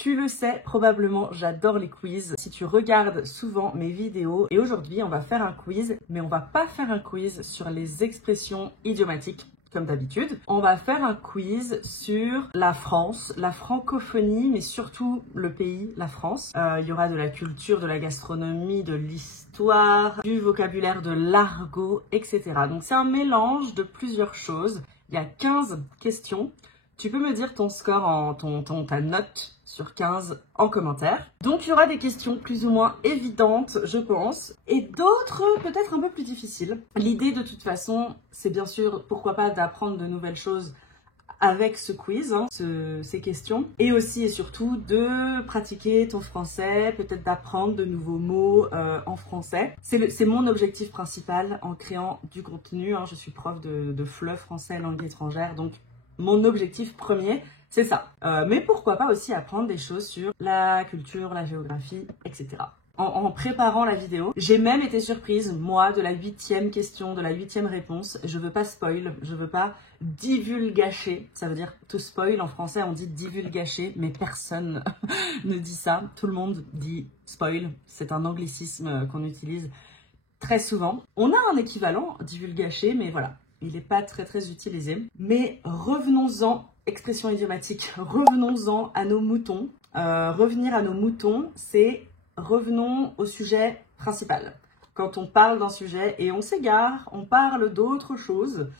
Tu le sais probablement, j'adore les quiz. Si tu regardes souvent mes vidéos, et aujourd'hui on va faire un quiz, mais on va pas faire un quiz sur les expressions idiomatiques comme d'habitude. On va faire un quiz sur la France, la francophonie, mais surtout le pays, la France. Il y aura de la culture, de la gastronomie, de l'histoire, du vocabulaire, de l'argot, etc. Donc c'est un mélange de plusieurs choses. Il y a 15 questions. Tu peux me dire ton score, ta note sur 15 en commentaire. Donc il y aura des questions plus ou moins évidentes, je pense, et d'autres peut-être un peu plus difficiles. L'idée de toute façon, c'est bien sûr, pourquoi pas, d'apprendre de nouvelles choses avec ce quiz, ces questions, et aussi et surtout de pratiquer ton français, peut-être d'apprendre de nouveaux mots en français. C'est mon objectif principal en créant du contenu. Je suis prof de FLE, français langue étrangère, donc mon objectif premier, c'est ça. Mais pourquoi pas aussi apprendre des choses sur la culture, la géographie, etc. En préparant la vidéo, j'ai même été surprise, moi, de la 8e question, de la 8e réponse. Je veux pas spoil, je veux pas divulgacher. Ça veut dire to spoil en français, on dit divulgacher, mais personne ne dit ça. Tout le monde dit spoil. C'est un anglicisme qu'on utilise très souvent. On a un équivalent, divulgacher, mais voilà. Il n'est pas très utilisé. Mais revenons-en, expression idiomatique, revenons-en à nos moutons. Revenir à nos moutons, c'est revenons au sujet principal. Quand on parle d'un sujet et on s'égare, on parle d'autre chose.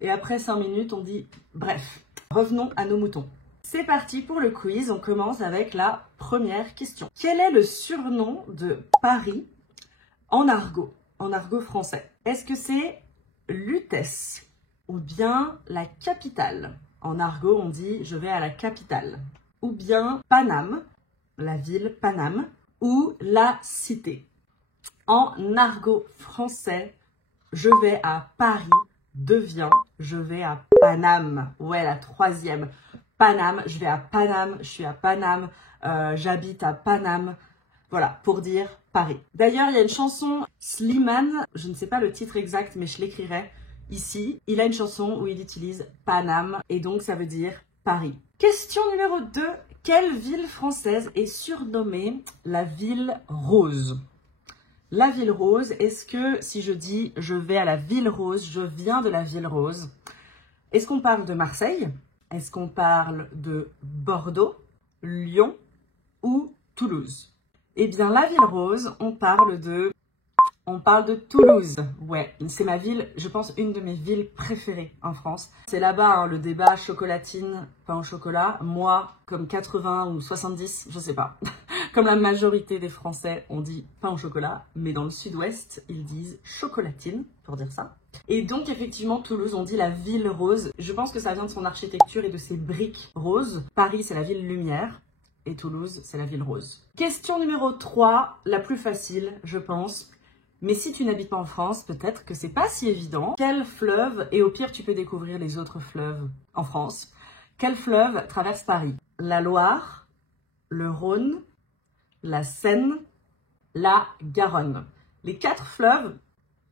Et après 5 minutes, on dit bref, revenons à nos moutons. C'est parti pour le quiz. On commence avec la première question. Quel est le surnom de Paris en argot français? Est-ce que c'est Lutèce ou bien la capitale? En argot, on dit je vais à la capitale. Ou bien Paname, la ville Paname, ou la cité. En argot français, je vais à Paris devient je vais à Paname. Ouais, la 3e. Paname, je vais à Paname, je suis à Paname, j'habite à Paname. Voilà, pour dire Paris. D'ailleurs, il y a une chanson, Slimane, je ne sais pas le titre exact, mais je l'écrirai ici. Il a une chanson où il utilise Paname, et donc ça veut dire Paris. Question numéro 2. Quelle ville française est surnommée la ville rose? La ville rose, est-ce que si je dis je vais à la ville rose, je viens de la ville rose, est-ce qu'on parle de Marseille? Est-ce qu'on parle de Bordeaux, Lyon ou Toulouse? Eh bien, la ville rose, on parle de Toulouse. Ouais, c'est ma ville, je pense, une de mes villes préférées en France. C'est là-bas, le débat chocolatine, pain au chocolat. Moi, comme 80 ou 70, je sais pas. Comme la majorité des Français, on dit pain au chocolat. Mais dans le sud-ouest, ils disent chocolatine, pour dire ça. Et donc, effectivement, Toulouse, on dit la ville rose. Je pense que ça vient de son architecture et de ses briques roses. Paris, c'est la ville lumière. Et Toulouse, c'est la ville rose. Question numéro 3, la plus facile, je pense. Mais si tu n'habites pas en France, peut-être que c'est pas si évident. Quel fleuve, et au pire tu peux découvrir les autres fleuves en France, quel fleuve traverse Paris? La Loire, le Rhône, la Seine, la Garonne. Les 4 fleuves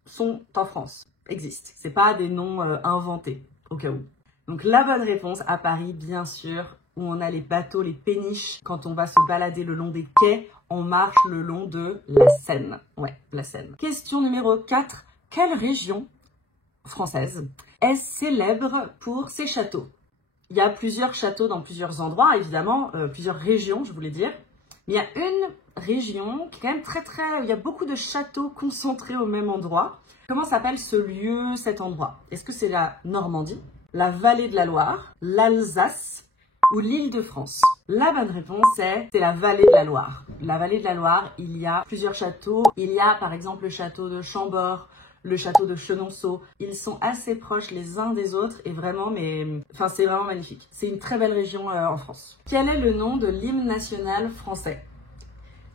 sont en France, existent. C'est pas des noms inventés, au cas où. Donc la bonne réponse à Paris, bien sûr, où on a les bateaux, les péniches. Quand on va se balader le long des quais, on marche le long de la Seine. Ouais, la Seine. Question numéro 4. Quelle région française est célèbre pour ses châteaux? Il y a plusieurs châteaux dans plusieurs endroits, évidemment, plusieurs régions, je voulais dire. Mais il y a une région qui est quand même il y a beaucoup de châteaux concentrés au même endroit. Comment s'appelle ce lieu, cet endroit? Est-ce que c'est la Normandie, la vallée de la Loire, l'Alsace ou l'Île-de-France? La bonne réponse c'est la vallée de la Loire. La vallée de la Loire, il y a plusieurs châteaux. Il y a par exemple le château de Chambord, le château de Chenonceau. Ils sont assez proches les uns des autres et vraiment, c'est vraiment magnifique. C'est une très belle région en France. Quel est le nom de l'hymne national français?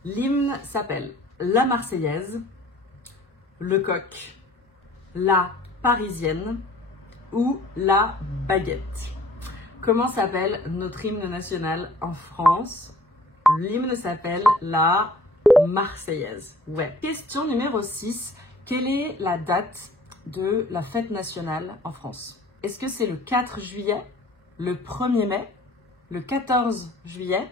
L'hymne s'appelle la Marseillaise, le Coq, la Parisienne ou la Baguette. Comment s'appelle notre hymne national en France? L'hymne s'appelle la Marseillaise. Ouais. Question numéro 6. Quelle est la date de la fête nationale en France? Est-ce que c'est le 4 juillet, le 1er mai, le 14 juillet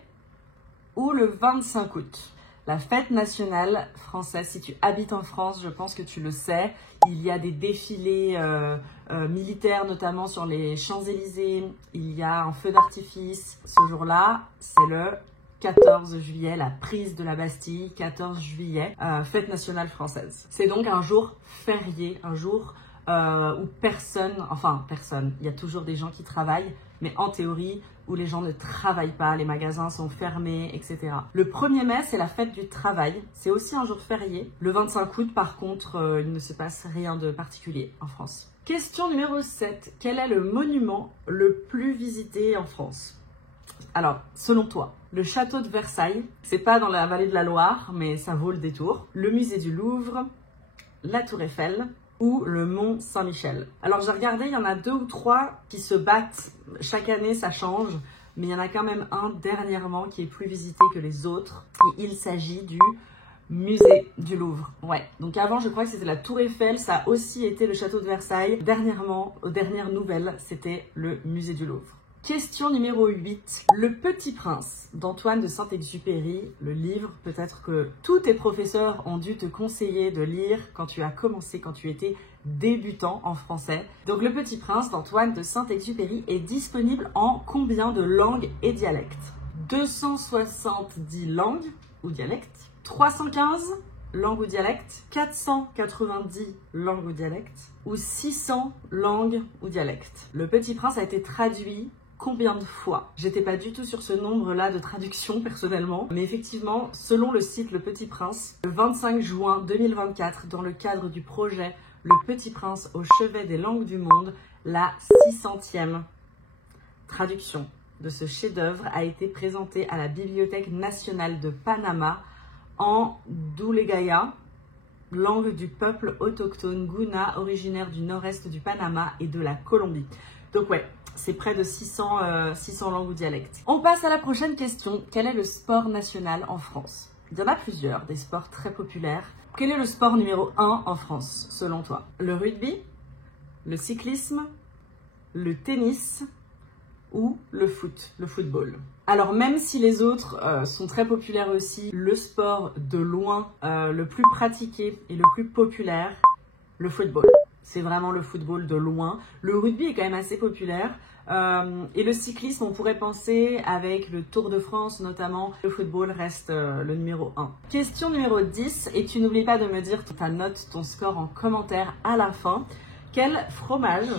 ou le 25 août? La fête nationale française, si tu habites en France, je pense que tu le sais, il y a des défilés militaires, notamment sur les Champs-Élysées, il y a un feu d'artifice. Ce jour-là, c'est le 14 juillet, la prise de la Bastille, 14 juillet, fête nationale française. C'est donc un jour férié, un jour où personne, il y a toujours des gens qui travaillent, mais en théorie, où les gens ne travaillent pas, les magasins sont fermés, etc. Le 1er mai, c'est la fête du travail, c'est aussi un jour férié. Le 25 août, par contre, il ne se passe rien de particulier en France. Question numéro 7. Quel est le monument le plus visité en France? Alors, selon toi, le château de Versailles, c'est pas dans la vallée de la Loire, mais ça vaut le détour. Le musée du Louvre, la Tour Eiffel ou le Mont Saint-Michel. Alors j'ai regardé, il y en a 2 ou 3 qui se battent. Chaque année, ça change, mais il y en a quand même un dernièrement qui est plus visité que les autres. Et il s'agit du musée du Louvre. Ouais, donc avant, je crois que c'était la Tour Eiffel, ça a aussi été le château de Versailles. Dernièrement, aux dernières nouvelles, c'était le musée du Louvre. Question numéro 8. Le Petit Prince d'Antoine de Saint-Exupéry, le livre peut-être que tous tes professeurs ont dû te conseiller de lire quand tu as commencé, quand tu étais débutant en français. Donc Le Petit Prince d'Antoine de Saint-Exupéry est disponible en combien de langues et dialectes? 270 langues ou dialectes, 315 langues ou dialectes, 490 langues ou dialectes ou 600 langues ou dialectes. Le Petit Prince a été traduit combien de fois? J'étais pas du tout sur ce nombre-là de traductions personnellement, mais effectivement, selon le site Le Petit Prince, le 25 juin 2024, dans le cadre du projet Le Petit Prince au chevet des langues du monde, la 600e traduction de ce chef-d'œuvre a été présentée à la Bibliothèque nationale de Panama en Dulegaya, langue du peuple autochtone Guna, originaire du nord-est du Panama et de la Colombie. Donc ouais, c'est près de 600 langues ou dialectes. On passe à la prochaine question. Quel est le sport national en France? Il y en a plusieurs, des sports très populaires. Quel est le sport numéro 1 en France, selon toi? Le rugby, le cyclisme, le tennis ou le football? Alors même si les autres sont très populaires aussi, le sport de loin le plus pratiqué et le plus populaire, le football. C'est vraiment le football de loin. Le rugby est quand même assez populaire. Et le cyclisme, on pourrait penser avec le Tour de France notamment. Le football reste le numéro 1. Question numéro 10. Et tu n'oublies pas de me dire ta note, ton score en commentaire à la fin. Quel fromage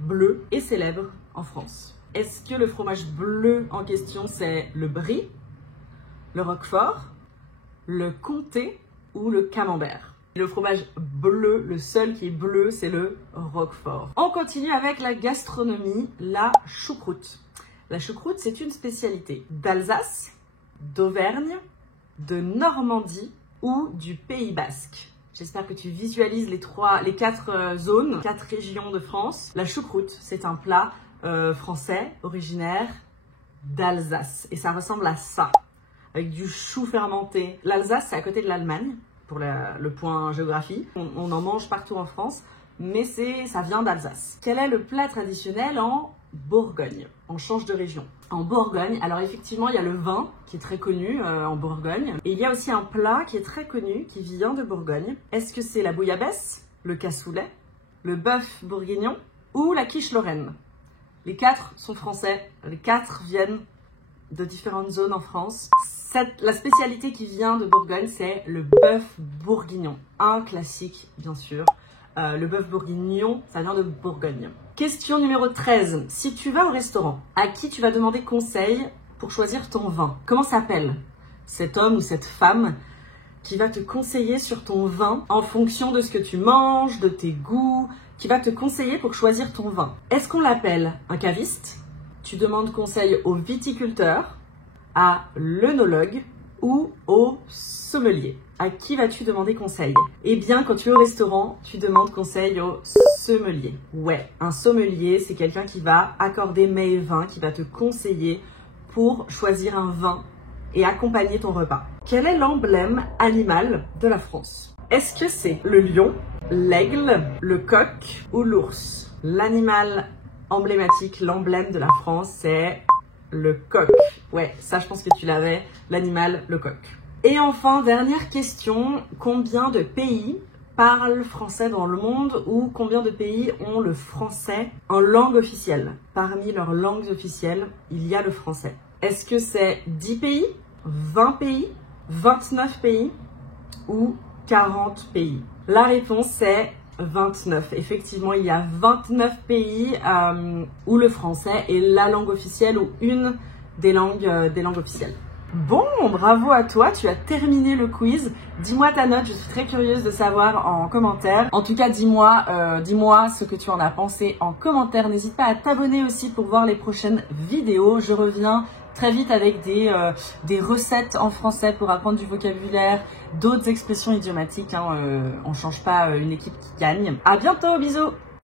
bleu est célèbre en France? Est-ce que le fromage bleu en question, c'est le brie, le roquefort, le comté ou le camembert? Le fromage bleu, le seul qui est bleu, c'est le roquefort. On continue avec la gastronomie, la choucroute. La choucroute, c'est une spécialité d'Alsace, d'Auvergne, de Normandie ou du Pays Basque. J'espère que tu visualises les 4 zones, 4 régions de France. La choucroute, c'est un plat français originaire d'Alsace. Et ça ressemble à ça, avec du chou fermenté. L'Alsace, c'est à côté de l'Allemagne, pour le point géographie. On en mange partout en France, mais ça vient d'Alsace. Quel est le plat traditionnel en Bourgogne? On change de région. En Bourgogne, alors effectivement, il y a le vin qui est très connu en Bourgogne. Et il y a aussi un plat qui est très connu, qui vient de Bourgogne. Est-ce que c'est la bouillabaisse, le cassoulet, le bœuf bourguignon ou la quiche lorraine? Les 4 sont français, les 4 viennent de différentes zones en France. La spécialité qui vient de Bourgogne, c'est le bœuf bourguignon. Un classique, bien sûr. Le bœuf bourguignon, ça vient de Bourgogne. Question numéro 13. Si tu vas au restaurant, à qui tu vas demander conseil pour choisir ton vin? Comment s'appelle cet homme ou cette femme qui va te conseiller sur ton vin en fonction de ce que tu manges, de tes goûts, qui va te conseiller pour choisir ton vin? Est-ce qu'on l'appelle un caviste? Tu demandes conseil au viticulteur, à l'œnologue ou au sommelier? À qui vas-tu demander conseil? Eh bien, quand tu es au restaurant, tu demandes conseil au sommelier. Ouais, un sommelier, c'est quelqu'un qui va accorder mets et vins, qui va te conseiller pour choisir un vin et accompagner ton repas. Quel est l'emblème animal de la France? Est-ce que c'est le lion, l'aigle, le coq ou l'ours? L'animal emblématique, l'emblème de la France, c'est le coq. Ouais, ça je pense que tu l'avais, l'animal, le coq. Et enfin, dernière question, combien de pays parlent français dans le monde ou combien de pays ont le français en langue officielle? Parmi leurs langues officielles, il y a le français. Est-ce que c'est 10 pays, 20 pays, 29 pays ou 40 pays? La réponse c'est 29. Effectivement, il y a 29 pays où le français est la langue officielle ou une des langues officielles. Bon, bravo à toi, tu as terminé le quiz. Dis-moi ta note, je suis très curieuse de savoir en commentaire. En tout cas, dis-moi ce que tu en as pensé en commentaire. N'hésite pas à t'abonner aussi pour voir les prochaines vidéos. Je reviens très vite avec des recettes en français pour apprendre du vocabulaire, d'autres expressions idiomatiques. On change pas une équipe qui gagne. À bientôt, bisous!